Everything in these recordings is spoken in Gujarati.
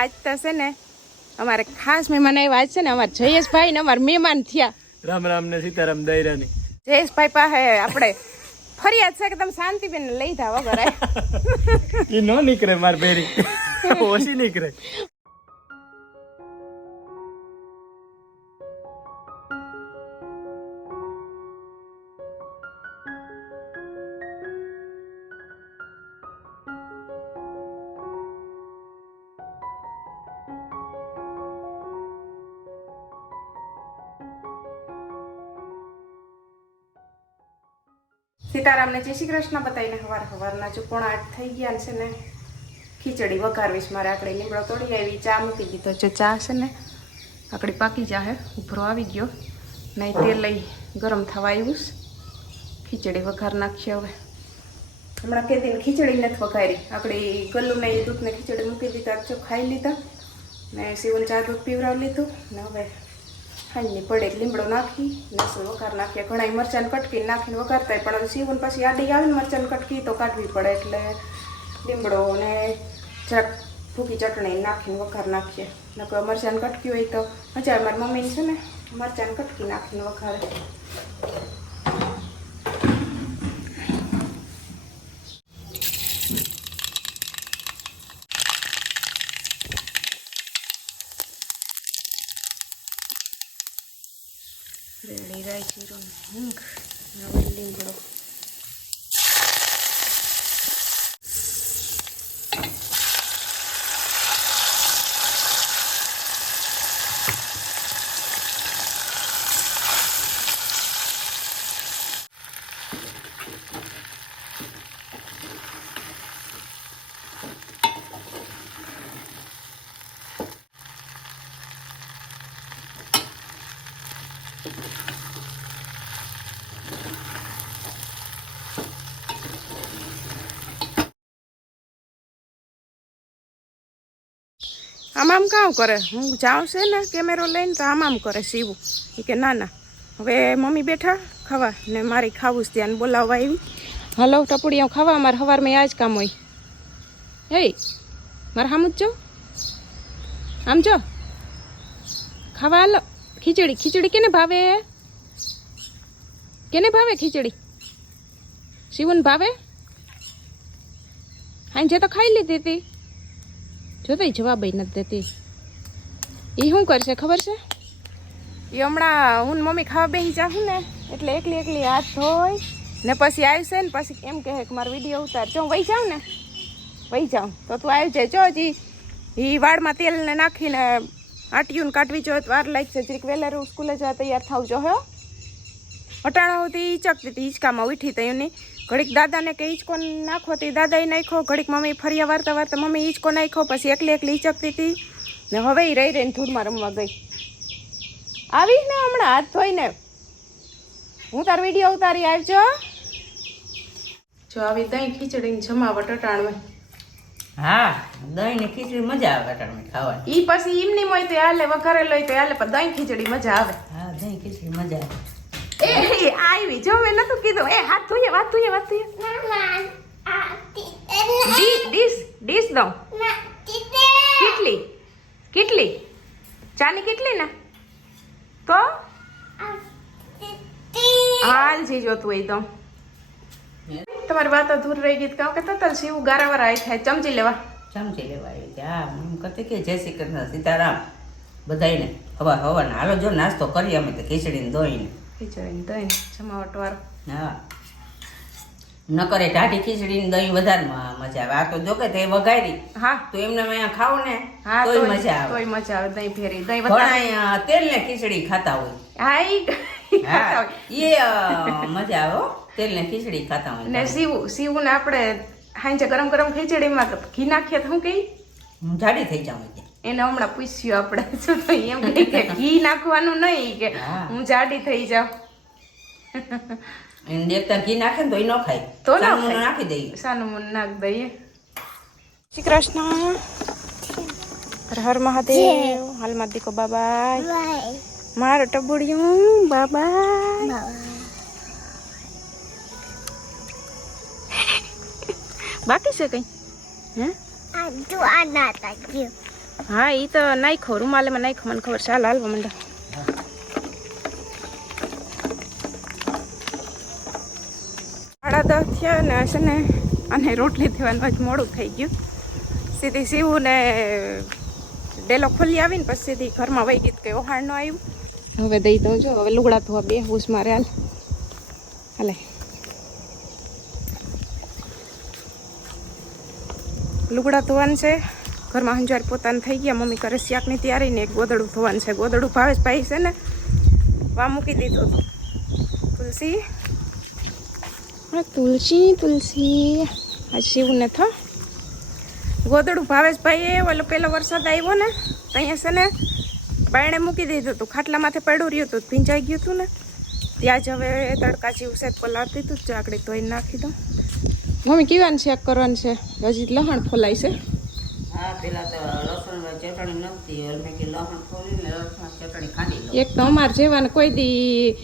આજ તો છે ને અમારે ખાસ મહેમાન આવ્યા આજ છે ને અમારા જયેશભાઈ ને અમારા મહેમાન થયા. રામ રામ ને સીતારામ દૈરાની. જયેશભાઈ પાસે આપણે ફરિયાદ છે કે તમે શાંતિબેન લઈ જાવ વગર એ નો નીકળે માર બેરી ઓછી નીકળે. સીતારામને જય શ્રી કૃષ્ણ બતાવીને હવાર હવારના જો પોણા આઠ થઈ ગયા છે ને. ખીચડી વઘારવીશ મારે. આપણે લીમડો તોડી આવી, ચા મૂકી દીધો જો ચા છે ને આપણે પાકી જાહે. ઉભરો આવી ગયો. નહીં તેલ લઈ ગરમ થવા આવ્યું ખીચડી વઘાર નાખીએ હવે. હમણાં કે દિન ખીચડી નથી વઘારી. આપણે ગલ્લુને દૂધને ખીચડી મૂકી દીધા જો ખાઈ લીધા. ને સીવન ચા દૂધ પીવરાવી લીધું. ને હવે ખાઈને પડે લીમડો નાખી, લસણ વઘાર નાખીએ ઘણા મરચાં કટકી નાખીને વઘારતા પણ હવે સીવન પછી આડી આવે ને મરચાં કટકી તો કાઢવી પડે એટલે લીમડો ને જરાક ભૂકી ચટણી નાખીને વઘાર નાખીએ. નકર મરચાં કટકી હોય તો મજા મારી મમ્મી છે ને મરચાં કટકી નાખીને વઘારે. I don't think. આમ આમ કામ કરે? હું જાઉં છે ને કેમેરો લઈને તો આમ આમ કરે સીવું એ કે, ના ના, હવે મમ્મી બેઠા ખાવા ને મારી ખાવું છે ત્યાં બોલાવવા આવી. હલો ટપુડી હું ખાવા, મારે સવારમાં આ જ કામ હોય. હે, મારે સામું જ જો. આમ જો. ખાવા હાલો. ખીચડી ખીચડી કેને ભાવે કેને ભાવે ખીચડી? શિવન ભાવે? હાંજે તો ખાઈ લીધી હતી. જોતોય જવાબ નથી દેતી. એ શું કરશે ખબર છે? એ હમણાં હું મમ્મી ખાવા બેસી જાઉં ને, એટલે એકલી એકલી હાથ ધોઈ ને પછી આવશે ને, પછી એમ કહે કે મારો વીડિયો ઉતાર. જો વહી જાઉં ને વહી જાઉં. તો તું આવી જાય. જો હજી એ વાળમાં તેલને નાખીને આટીયું કાઢવી જોઈએ તો વાર લાગશે. જરીક વહેલા સ્કૂલે જવા તૈયાર થાવ જો, હો. અટાણા હોતી ઈચકતી હતી હિંચકામાં ઉઠી તયું એની. ઘડીક દાદાને કે ઈચકો નાખો તે દાદાએ નાખ્યો ઘડીક મમ્મી ફર્યા વારતા વારતા મમ્મી ઈચકો નાખ્યો પછી એકલી એકલી ઈચકતી હતી ને હવે એ રહી રહીને ધૂળમાં રમવા ગઈ. આવીશ ને હમણાં હાથ ધોઈને. હું તાર વીડિયો ઉતારી આવજો. જો આવી દહીં ખીચડી જમાવટ અટાણવે હા દહીં ને ખીચડી મજા આવે અટાણે ખાવાની. ઈ પછી ઈમની હોય તો હાલે વઘારેલો તો હાલે પણ દહીં ખીચડી મજા આવે. હા દહીં ખીચડી મજા આવે. એ આવી. જો, મેં નતું કીધું. એ, હાથ ધોઈએ, વાત ધોઈએ વાત ધોઈએ. ડીશ ડીશ દઉં. કેટલી? કેટલી? ચાની કેટલી ને? તો? હાલ જી જોતું હોય તો તમારી વાતો દૂર રહી ગઈ. કહો કે તતલ શિવ ગારાવાળા આવી થાય. ચમચી લેવા. ચમચી લેવા આવી હતી હા એમ કહેતી કે જય શ્રી કૃષ્ણ સીતારામ. બધાને હવા હવાને. હાલો, જો નાસ્તો કરીએ અમે તો ખીચડી ને દહીં દહીં જમાવટ હા. ન કરે ટાઢી ખીચડી ને દહીં વધારે મજા આવે. આ તો જો કે તે વઘારી. હા. તો એમને અહીંયા ખાવ ને હા તોય મજા આવે. તોય મજા આવે દહીં ફેરી દહીં વધારે તેલ ને ખીચડી ખાતા હોય. હા ઈ ખાતા હોય. એ મજા આવે તેલ ને ખીચડી ખાતા હોય ને સીવું સીવું ને આપણે હાંજે ગરમ ગરમ ખીચડીમાં ઘી નાખીએ તો શું કઈ હું જાડી થઈ જાઉં. એને હમણાં પૂછ્યું આપણે. શું તો એમ કહી કે ઘી નાખવાનું નહીં કે હું. જાડી થઈ જાઉં. એને દેખતા ઘી નાખે ને તો એ ન ખાય. તો. નાખી દઈએ. સાનું મન નાખ દઈએ. શ્રી કૃષ્ણ. હર હર મહાદેવ. હાલમાં દીકો બાબા મારો ટબુડિયું બાબા બાકી છે કઈ? હે? આ anak tadi. હા એ તો નાખ્યો રૂમાલેમાં નાખ્યો મને ખબર ચાલ હાલવા માંડો. સાડા દસ થયા ને છે ને, અને રોટલી દેવાનું જ મોડું થઈ ગયું. સીધી સીવું ને ડેલો ખોલી આવીને પછી સીધી ઘરમાં વહી ગઈ કે ઓહાણ ન આવ્યું. હવે દઈ દઉં જો હવે લુગડા ધોવા બે હુસ મારે હાલ. હાલે. લુગડા ધોવાનું છે. ઘરમાં હંજવાર પોતાનું થઈ ગયા. મમ્મી કરે શાકની તૈયારી ને એક ગોદડું ધોવાનું છે. ગોદડું ભાવેશ ભાઈ છે ને વા મૂકી દીધું હતું. તુલસી? હા, તુલસી તુલસી. આ શિવ ને થો. ગોદડું એ ઓલો પેલો વરસાદ આવ્યો ને તો અહીંયા છે ને બાયણે મૂકી દીધું હતું. ખાટલા માથે પડ્યું રહ્યું હતું ભીંજાઈ ગયું હતું ને. ત્યાં જ હવે તડકા જેવું છે પલાળી દીધું ચાકડી તોય નાખી દઉં. મમ્મી કેવાનું શેક કરવાનું છે? હજી લહણ ફોલાય છે? એક તો અમારે જેવાને કોઈ દી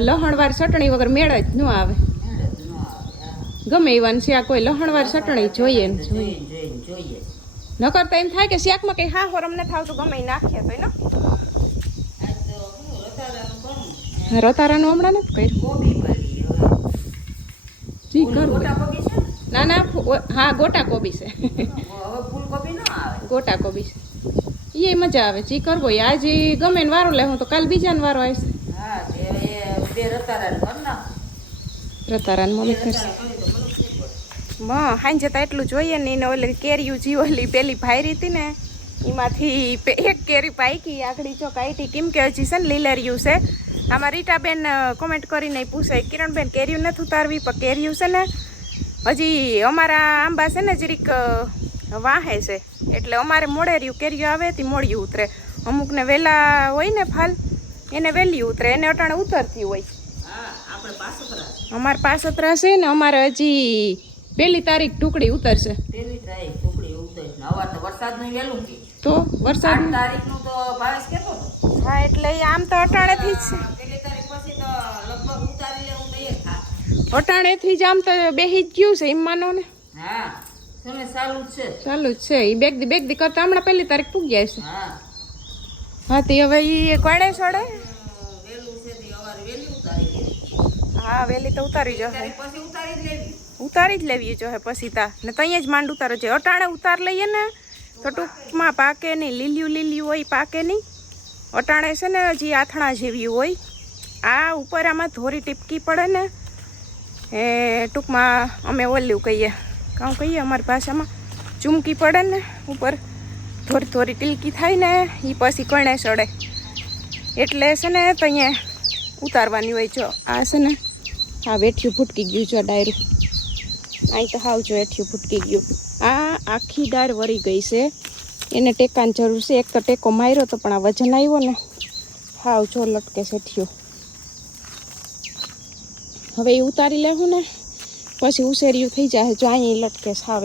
લહણવાર ચટણી વગર મેળ જ ન આવે. ન. ગમે એવાનું આ કોઈ લહણવાર ચટણી જોઈએ ને જોઈએ. નકર તો એમ થાય કે શાકમાં કઈ હા હોરમ ન થાવતું ગમે નાખીએ તો કરું. રતારાનું હમણાં નથી કર્યું? જી ફૂલ હા, ગોટા કોબી છે. ગોટા કોબી છે. એ મજા આવે, જે કરવો એ આજે ગમે ને વારો લે, હું તો કાલ બીજાને વારો આવશે. રતારાનું મમ્મી કરશે? માં હાઈ જતા એટલું જોઈએ ને, એને ઓલી કેરીયું જી ઓલી પેલી ભાયરી હતી ને, એમાંથી એક કેરી પાઈકી આખડી જો કાઈટી કેમ કે હજી છે ને લીલરિયું છે. આમાં રીટાબેન કોમેન્ટ કરીને પૂછે, કિરણબેન કેરીયું નથી ઉતારવી, પણ કેરીયું છે ને હજી અમારા આંબા છે ને જરીક વાહે છે. એટલે અમારે મોડે રહ્યું કેરીયું આવે તે મોડિયું ઉતરે. અમુકને વહેલા હોય ને ફાલ એને વહેલી ઉતરે એને અટાણે ઉતરતી હોય. છે. અમારે પાસતરા છે ને અમારે હજી પહેલી તારીખ ટુકડી ઉતરશે. તારીખ ટુકડી હવે તો વરસાદનું વહેલું તો વરસાદ તારીખનું તો ભાવેશ કહેતો હા એટલે આમ તો અટાણેથી જ હા, પેલી તારીખ પછી તો લગભગ ઉતારી લેવું તૈયાર થાય. અટાણેથી જ આમ તો બેહી જ ગયું છે ઈમાનો ને. હા તમે જ છે. ચાલુ જ છે એ બેગ દી બેગ દી કરતા હમણાં પહેલી તારીખ પૂગ્યા છે. હા. હા તે હવે એ કોડે સોડે. વહેલું છે તે સવારે વહેલી ઉતારી લેવી હા વહેલી તો ઉતારી જ લેવી. ઉતારી જ લેવી જોઈએ પછી તા. ને ત્યાં જ માંડ ઉતારો છે. અટાણે ઉતાર લઈએ ને તો ટૂંકમાં પાકે નહીં લીલિયું લીલિયું હોય પાકે નહીં. અટાણે છે ને હજી આથણા જેવી હોય. આ ઉપર આમાં ધોરી ટીપકી પડે ને એ ટૂંકમાં અમે ઓલ્યું કહીએ. કાં કહીએ અમારી ભાષામાં? ચૂમકી પડે ને ઉપર. થોડી થોડી ટીલકી થાય ને એ પછી કણે ચડે એટલે છે ને તો અહીંયા ઉતારવાની હોય જો. આ છે ને હા વેઠિયું ફૂટકી ગયું જો ડાયરું. અહીં તો હાવ જો વેઠિયું ફૂટકી ગયું. આ આખી ડાળ વળી ગઈ છે. એને ટેકાની જરૂર છે. એક તો ટેકો માર્યો તો પણ આ વજન આવ્યો ને. હાવ જો લટકે શેઠિયું હવે એ ઉતારી લેવું ને, પછી ઉસેરિયું થઈ જાય જો અહીં લટકે છે હાવ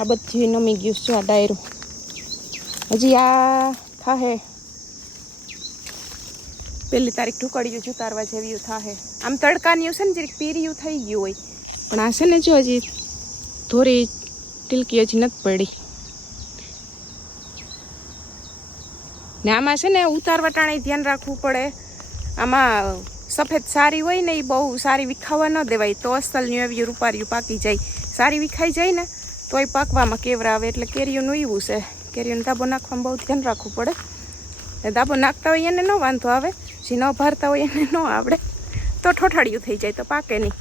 આ બધું નમી ગયું જો આ ડાયરું. હજી આ થાહે. પહેલી તારીખ ઢુકડ્યું જ ઉતારવા જેવી થાહે. આમ તડકાની છે ને, જરીક પીરિયું થઈ ગયું હોય. પણ આ છે ને, જો હજી ધોરી ટીલકી હજી નથી પડી. ને આમાં છે ને, ઉતારવા ટાણે ધ્યાન રાખવું પડે. આમાં સફેદ સારી હોય ને એ બહુ સારી વિખાવા ન દેવાય. તો અસલનું એવી રૂપારિયું પાકી જાય. સારી વિખાઈ જાય ને તો એ પાકવામાં કેવરા આવે એટલે કેરીઓનું એવું છે. કેરીઓનો દાબો નાખવામાં બહુ ધ્યાન રાખવું પડે. ને દાબો નાખતા હોય એને ન વાંધો આવે. જે ન ભરતા હોય એને ન આવડે. તો ઠોઠાડિયું થઈ જાય, તો પાકે નહીં.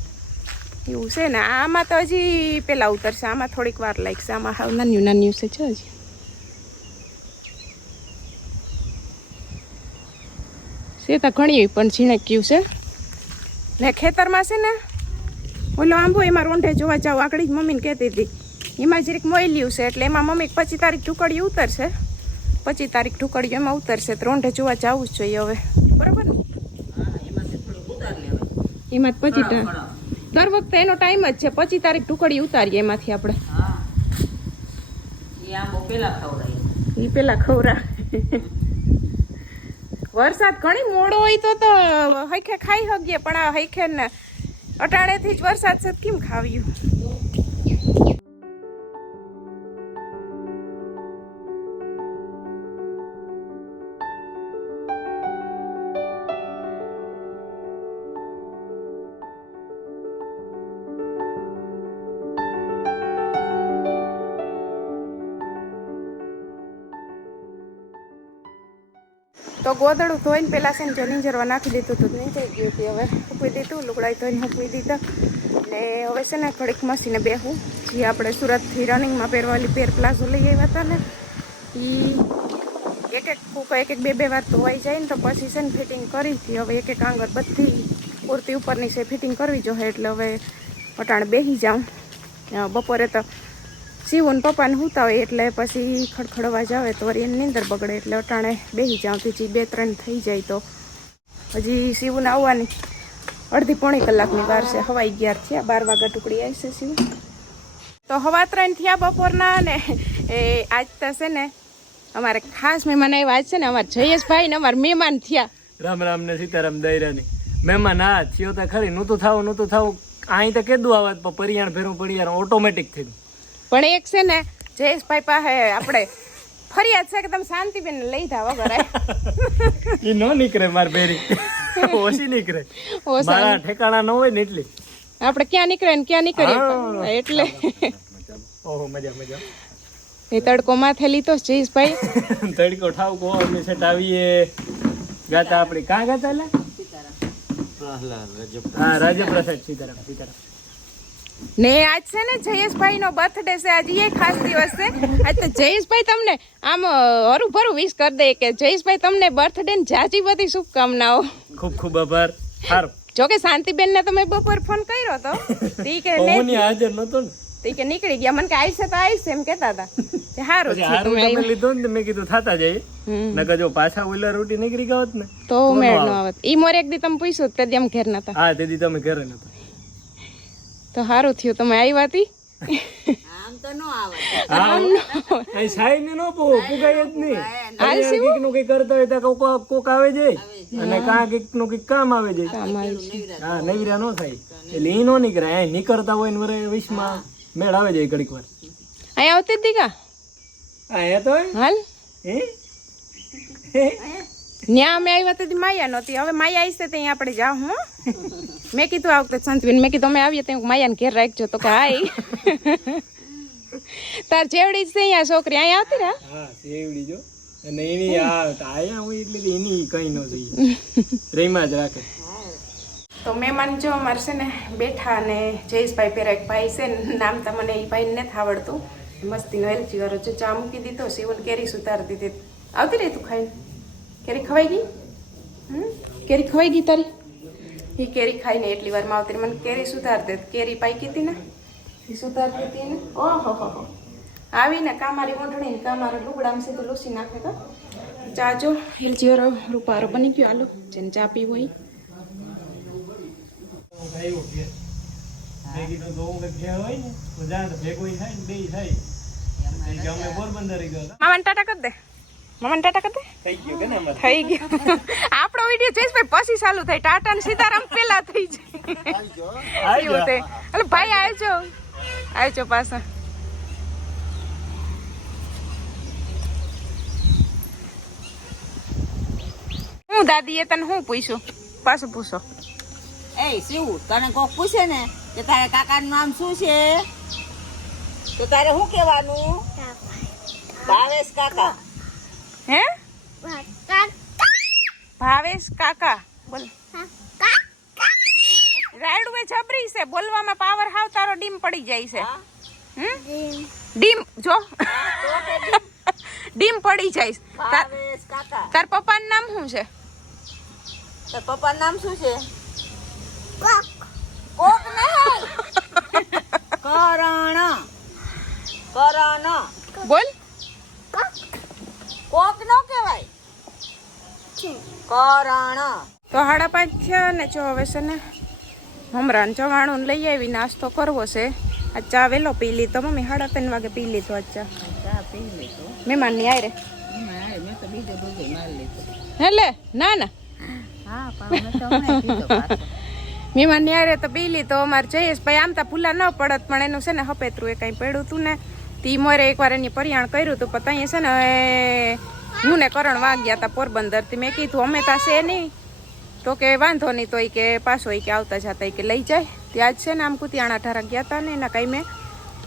એવું છે ને, આમાં તો હજી પેલા ઉતરશે. આમાં થોડીક વાર લાગશે. આમાં નાન્યું નાન્યું છે હજી શેતા ઘણી પણ ઝીણક્યું છે. ને ખેતરમાં છે ને ઓલો આંબો એમાં રોંઢે જોવા જાવ આગળ જ મમ્મીને કહેતી હતી. એમાં જરીક મોયલ્યું છે એટલે એમાં મમ્મી પચીસ તારીખ ઢુકડી ઉતરશે. પચીસ તારીખ ઢુકડી એમાં ઉતરશે તો રોંઢે જોવા જવું જ જોઈએ હવે. બરાબર ને? એમાં જ પચીસ. દર વખતે એનો ટાઈમ જ છે પચીસ તારીખ ઢુકડી ઉતારીએ એમાંથી આપણે. હા. એ આંબો પેલા ખવડાય. એ પેલા ખવરા. વરસાદ ઘણી મોડો હોય તો તો હૈખે ખાઈ શકીએ, પણ આ હૈખે અટાણેથી જ વરસાદ સદ કેમ ખાવ્યું તો ગોદડું ધોઈને પેલા છે ને જે જરવા નાખી દીધું હતું નીચે ગયું હતું હવે. મૂકવી દીધું લુગડાઈ ધોઈને મૂકવી દીધા. ને હવે છે ને થોડીક મસીને બેહું. જે આપણે સુરતથી રનિંગમાં પહેરવાલી પેર પ્લાઝો લઈ આવ્યા હતા ને. એ એક એક કૂકો એક એક બે બે વાર ધોવાઈ જાય ને તો પછી છે ને ફિટિંગ કરી હતી હવે એક એક આંગર બધી કુર્તી ઉપરની છે ફિટિંગ કરવી જોઈએ એટલે હવે પટાણ બેસી જાઉં. બપોરે તો શિવન પપ્પાને હુતા હોય એટલે પછી ખડખડવા જાવે તો વરી એની નીંદર બગડે એટલે અટાણે બેસી જાઉં, ત્રીજી બે ત્રણ થઈ જાય તો. હજી શિવને આવવાની અડધી પોણી કલાકની વાર છે, હવાઈ અગિયાર થયા, બાર વાગ્યા ટુકડી આવી શિવ. તો હવા ત્રણ થયા બપોરના ને એ આજ છે ને અમારે ખાસ મહેમાન આવ્યા આજ છે ને, અમારા જયેશભાઈ ને અમારા મહેમાન થયા. રામ રામ ને સીતારામ દૈરાની. મહેમાન હા થયો તો ખરી, નહોતું થવું નહોતું થવું. અહીં તો કીધું આવત પણ પરિયાણ ભેરું, પરિયાણ ઓટોમેટિક થઈ પણ એક છે ને જયેશભાઈ પાસે આપણે ફરિયાદ છે કે તમે શાંતિબેન લઈ જાવ વગર એ ન નીકળે માર બેરી ઓછી નીકળે. મારા ઠેકાણા ન હોય ને એટલી. આપણે ક્યાં નીકળે ને ક્યાં નીકળીએ એટલે. ઓહો મજા મજા. એ તડકો માથે લીધો જયેશભાઈ. તડકો ઠાવ કો અમે સેટ આવીએ. ગાતા આપણી. કાં ગાતા એટલે હા રાજપ્રસાદ સીતારામ સીતારામ. ને આજ છે ને જયેશભાઈ નો બર્થડે છે. આજે એ ખાસ દિવસ છે. આજ તો જયેશભાઈ તમને આમ હરું ભરું વિશ કરી દે કે જયેશભાઈ તમને બર્થડે ને જાજી બધી શુભકામનાઓ. ખૂબ ખૂબ આભાર. સારું જો કે શાંતિબેન ને તમે બપોર ફોન કર્યો તો. તી કે ને હાજર નતો ને. તી કે નીકળી ગયા. મને કે આઈસે તો આવીશ એમ કેતા હતા. કે હારું તમે તમે લીધો ને મેં કીધું થાતા જાય. નકર જો પાછા ઓલા રોટી નીકળી ગયો ને તો મેળ નો આવત ઈ મોર એક દી તમે પૂછ્યું તે દી અમે ઘેર નતા. હા તેથી તમે ઘરે નતા. તો સારું થયું. તમે આવ્યા હતી આમ તો ન આવે હા અહીં સાઈ ને નો પો પુગાય જ નહીં. કંઈકનું કંઈક કરતા હોય તો કોક કોક આવે જાય અને કાં કંઈકનું કામ આવે જાય કામ આવ્યું છે. હા નવીરા નો થાય. એટલે ઈ નો નીકળે. અહીં નીકળતા હોય ને વરે વિશમાં મેળ આવે જાય ઘડીક વાર. અહીંયા આવતી હતી દીકા હા તો હાલ? હે? હે? ન્યા અમે આવ્યા તેથી માયા નહોતી. હવે માયા આવી છે ત્યાં આપણે જાઉં હું. મેં કીધું આ વખતે શાંતિબેન મેં કીધું અમે આવીએ ત્યાં માયાને ઘેર રાખજો. તો કે હાય. તાર જેવડી છે અહીંયા છોકરી. અહીંયા આવતી ને હા સેવડી જો. અને એની આ આયા હું એટલે એની કઈ ન થઈ રહીમાં જ રાખે. તો મહેમાન જો અમારે છે ને બેઠા અને જયેશભાઈ પેરા એક ભાઈ છે. ને નામ તો મને એ ભાઈને નથી આવડતું. મસ્તીનો એલચી વાળો. જો ચા મૂકી દીધો શિવન કેરી સુતારી દીધી. આવતી રહી તું ખાઈને? કેરી ખવાઈ ગઈ? હમ? કેરી ખવાઈ ગઈ તારી? એ કેરી ખાઈને એટલી વારમાં આવતી મને કેરી સુધાર દે કેરી પાઈ હતી ને? એ સુધારતી હતી ને? ઓહો હો હો. આવીને કામારી ઊંઢણી ને કામારા લુગડામાં સીધું લૂસી નાખે તો? ચા જો. એલચી વાળો રૂપારો બની ગયો. હાલો જેને ચા ઘેર હોય. મામાને ટાટા કરી દે. મામાને ટાટા કરી દે. થઈ ગયો કે ને અમાર? થઈ ગયો. આપણો વીડિયો ભાઈ પછી ચાલુ થાય. ટાટા ને સીતારામ પેલા થઈ જાય. એવું તે એટલે ભાઈ આવજો. આવજો પાછા. હું દાદી એ તને શું પૂછ્યું? પાછું પૂછો. એ શિવ તને કોક પૂછે ને કે તારા કાકાનું નામ શું છે? તો તારે શું કહેવાનું? ભાવેશ કાકા. હે? ભાવેશ કાકા બોલ. રાયડુએ જબરી છે બોલવામાં પાવર હાવ તારો ડીમ પડી જાય છે. હમ? ડીમ. જો. ડીમ પડી જાય તાર પપ્પાનું નામ શું છે? તાર પપ્પાનું નામ શું છે? કોક. નહીં. કરણ. કરણ. બોલ. કોક નો કહેવાય. કરણ. તો હાડા પાંચ થયા ને જો હવે છે ને હમણાં ચવાણું લઈ આવી નાસ્તો કરવો છે. આ ચા વેલો પી લીધો મમ્મી સાડા ત્રણ વાગે પી લીધો આ ચા. ચા પી લીધો. મહેમાનની આયરે. મેં તો બીજો બધું મારી લીધું. હેલે ના ના. હા પણ મેં તો હમણાં મહેમાનની આરે તો પી લીધો અમારે જયેશભાઈ આમ તો ભૂલા ન પડત પણ એનું છે ને હપેતરું એ કાંઈ પડ્યું તું ને. તી મોરે એકવાર એની પરિયાણ કર્યું હતું, પણ ત્યાં છે ને હું ને કરણ વાગ્યા હતા પોરબંદરથી. મેં કીધું, અમે ત્યાં છે નહીં તો કે, વાંધો નહીં તોય કે, પાછો કે આવતા જતા કે લઈ જાય. ત્યાં જ છે ને, આમ કુતિયાણા ઠારા ગયા હતા ને, એના કઈ મેં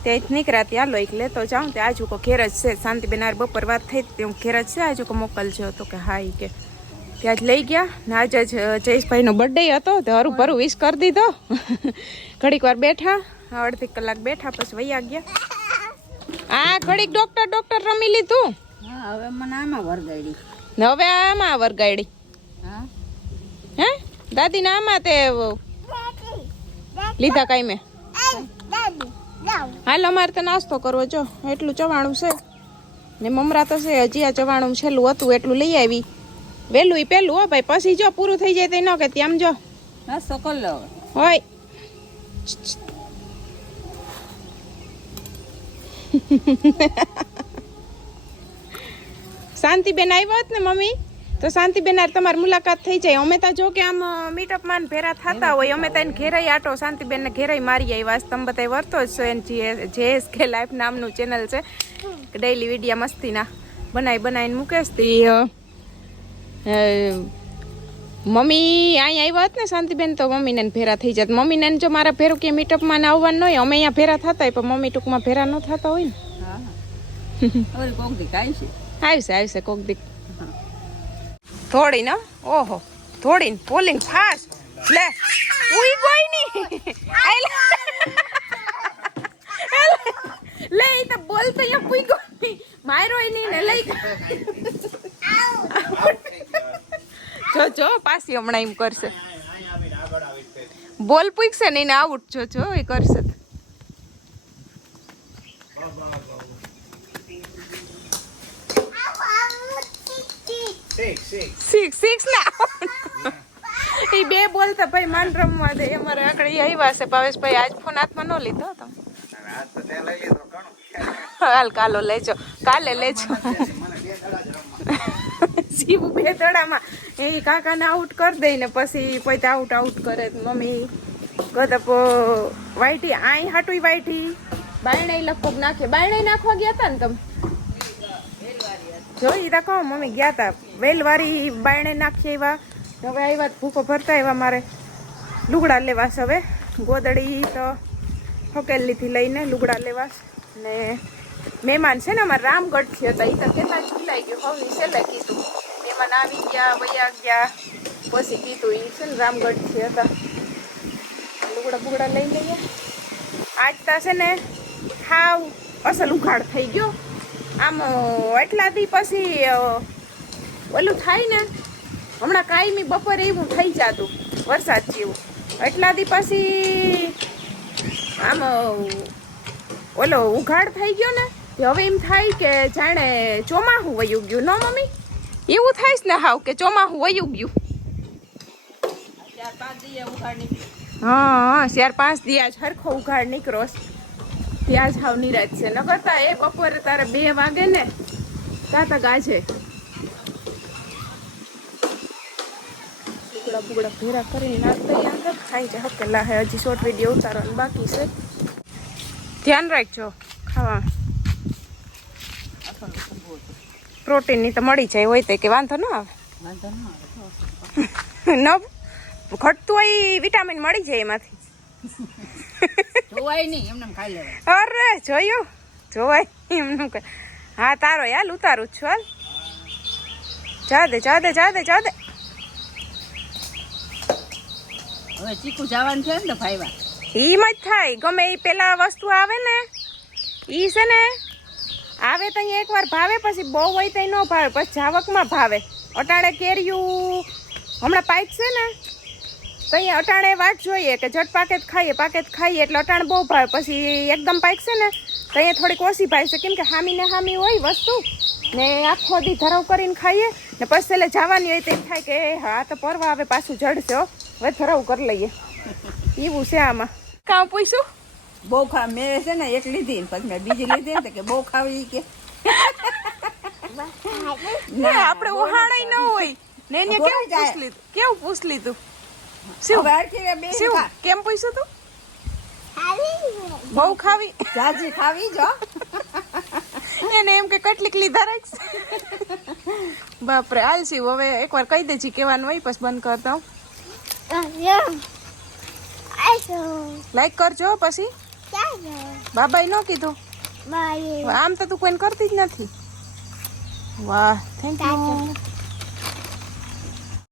ત્યાં જ નીકળ્યા ત્યાં લો એક લેતો જાઉં. ત્યાં આજુ કો ઘેર જ છે. શાંતિબેન હારે બપોર વાત થઈ હતી હું ઘેર જ છે, આજુ કો મોકલજો. તો કે, હા કે. ત્યાં જ લઈ ગયા. ને આજે જ જયેશભાઈનો બર્થડે હતો, તો હરું ભરું વિશ કરી દીધો. ઘડીક વાર બેઠા, અડધી કલાક બેઠા, પછી વૈયા ગયા. આ ઘડીક ડોક્ટર ડોક્ટર રમી લીધું? હવે મને આમાં વરગાડી હવે આમાં વરગાડી હા? હે? દાદી ના આમાં તે લીધા કઈ મેં? હાલ અમારે તો નાસ્તો કરવો જો એટલું ચવાણું છે. ને મમરા તો છે હજી આ ચવાણું છેલ્લું હતું એટલું લઈ આવી. વહેલું ઈ પેલું હો ભાઈ પછી જો પૂરું થઈ જાય તો ન કે તેમ જો. નાસ્તો કર લો હોય. શાંતિબેન આવ્યા ને, મમ્મી? તો શાંતિબેન આ તમારી મુલાકાત થઈ જાય. અમે તો જો કે આમ મીટઅપમાં ભેરા થતા હોય, અમે તો એને ઘેરાઈ આટો શાંતિબેન ને ઘેરાઈ મારી આવ્યા. તમે બધા વર્તો જ છો, એને જેએસ કે લાઈફ નામનું ચેનલ છે. ડેઈલી વિડીયા મસ્તીના. બનાવી બનાવીને મૂકે મમ્મી અહીંયા આવ્યા હોત ને શાંતિબેન તો મમ્મીને ભેરા થઈ જાત મમ્મીને જો મારા ભેરું કે મીટઅપમાં ને આવવાનું હોય અમે અહીંયા ભેરા થતા હોય પણ મમ્મી ટૂંકમાં ભેરા ન થતા હોય ને આવશે આવશે કોક દીક થોડી ને ઓહો થોડી ને પોલિંગ ફાસ્ટ લે ઉઈ ગઈ ની લે. ઈ તો બોલતો યા પુઈ ગઈ મારો ઈ ને લઈ જો જો પાછી હમણાં એમ કરશે. બોલ પૂછશે ને એને આઉટ જો જો એ કરશે. સિક્સ સિક્સ ના એ બે બોલતા ભાઈ માન રમવા દે. અમારે આગળ આવ્યા છે. ભાવેશભાઈ આજ ફોન હાથમાં ન લીધો તમે હાલ કાલો લેજો. કાલે લેજો. શિવ બે દડામાં એ કાકાને આઉટ કરી દે ને પછી પોતે આઉટ આઉટ કરે તો મમ્મી કદપ વાઈટી આઈ હાટુઈ વાઈટી બાયણે લગભગ નાખે. બાયણે નાખવા ગયા હતા ને તમે? જોઈ રાખો મમ્મી ગયા હતા વેલવારી બાયણે નાખી એવા હવે આવ્યા ભૂખો ભૂકો ભરતા એવા મારે. લુગડા લેવાશ હવે. ગોદડી તો હકેલીથી લઈને લુગડા લેવાશ ને મહેમાન છે ને અમારે રામગઢથી હતા. એ તો કેટલા જ ભૂલાઈ ગયું. હવે છેલ્લે કીધું. મહેમાન આવી ગયા વયા ગયા. પછી કીધું એ છે ને રામગઢથી હતા. લુગડા બુગડા લઈ લઈએ. આજ તા છે ને હાવ અસલ ઉઘાડ થઈ ગયો. આમ અ, એટલા દી પછી ઓલું થાય ને હમણાં કાયમી બપોરે એવું થઈ જતું વરસાદ જેવું. એટલા દી પછી આમ ઓલો ઉઘાડ થઈ ગયો ને હવે એમ થાય કે જાણે ચોમાહું વયું ગયું. ન, મમ્મી? એવું થાય ને હાવ કે ચોમાહું વયું ગયું. હા ચાર પાંચ દી આજ હરખો ઉઘાડ નીકળો ત્યાં જ હાવ નિરાજ છે. ન એ બપોરે તારે બે વાગે ને તાતા ગાજે. ટુકડા બુગડા ભેરા કરીને નાખતા અંદર ખાઈ જાય હકેલા હજી શોર્ટ વીડિયો ઉતારવાનું બાકી છે. ધ્યાન રાખજો. ખાવા. પ્રોટીનની તો મળી જાય હોય તો કે વાંધો ન આવે. વાંધો ન ઘટતું હોય વિટામિન મળી જાય એમાંથી. જોવાય નહીં એમને ખાઈ લેવાય. અરે જોયું? જોવાય એમનું હા તારો યાર ઉતારું છું હાલ. જા દે જા દે જા દે જા દે હવે ચીકુ જવાનું છે ને તો ભાઈવા. ઈમ જ થાય. ગમે એ પેલા વસ્તુ આવે ને એ છે ને આવે તો અહીંયા એકવાર ભાવે પછી બહુ હોય તો ન ભાવે પછી જાવકમાં ભાવે. અટાણે કેરિયું હમણાં પાક છે ને તો અહીંયા અટાણે વાત જોઈએ કે જટ પાકેટ ખાઈએ પાકેટ ખાઈએ એટલે અટાણે બહુ ભાવે. પછી એકદમ પાક છે ને તો અહીંયા થોડીક ઓછી ભાઈ છે. કેમ કે હામી ને હામી હોય વસ્તુ ને આખો દી ધરાવ કરીને ખાઈએ ને પછી એટલે જવાની હોય તો એમ થાય કે હા તો પરવા આવે પાછું જડશે હો. હવે ધરાવ કરી લઈએ. એવું છે આમાં. કામ પૂછ્યું બહુ ખા મેં છે ને એક લીધી પછી મેં બીજી લીધી ને કે બહુ ખાવી કે. ના આપણે ઉહાણાય ન હોય. ને એને કેવું પૂછ લીધું? કેવું પૂછ લીધું? શું? શિવ કેમ પૂછ્યું તું? બહુ ખાવી. જાજી ખાવી જો એને એમ કે કેટલીક લીધા રાખશે. બાપરે આલસી હવે એકવાર કહી દેજી કેવાનું હોય પછી બંધ કરતા હું લાઈક કરજો પછી. બાબાએ નો કીધું. આમ તો તું કોઈને કરતી જ નથી. વાહ થેન્ક યુ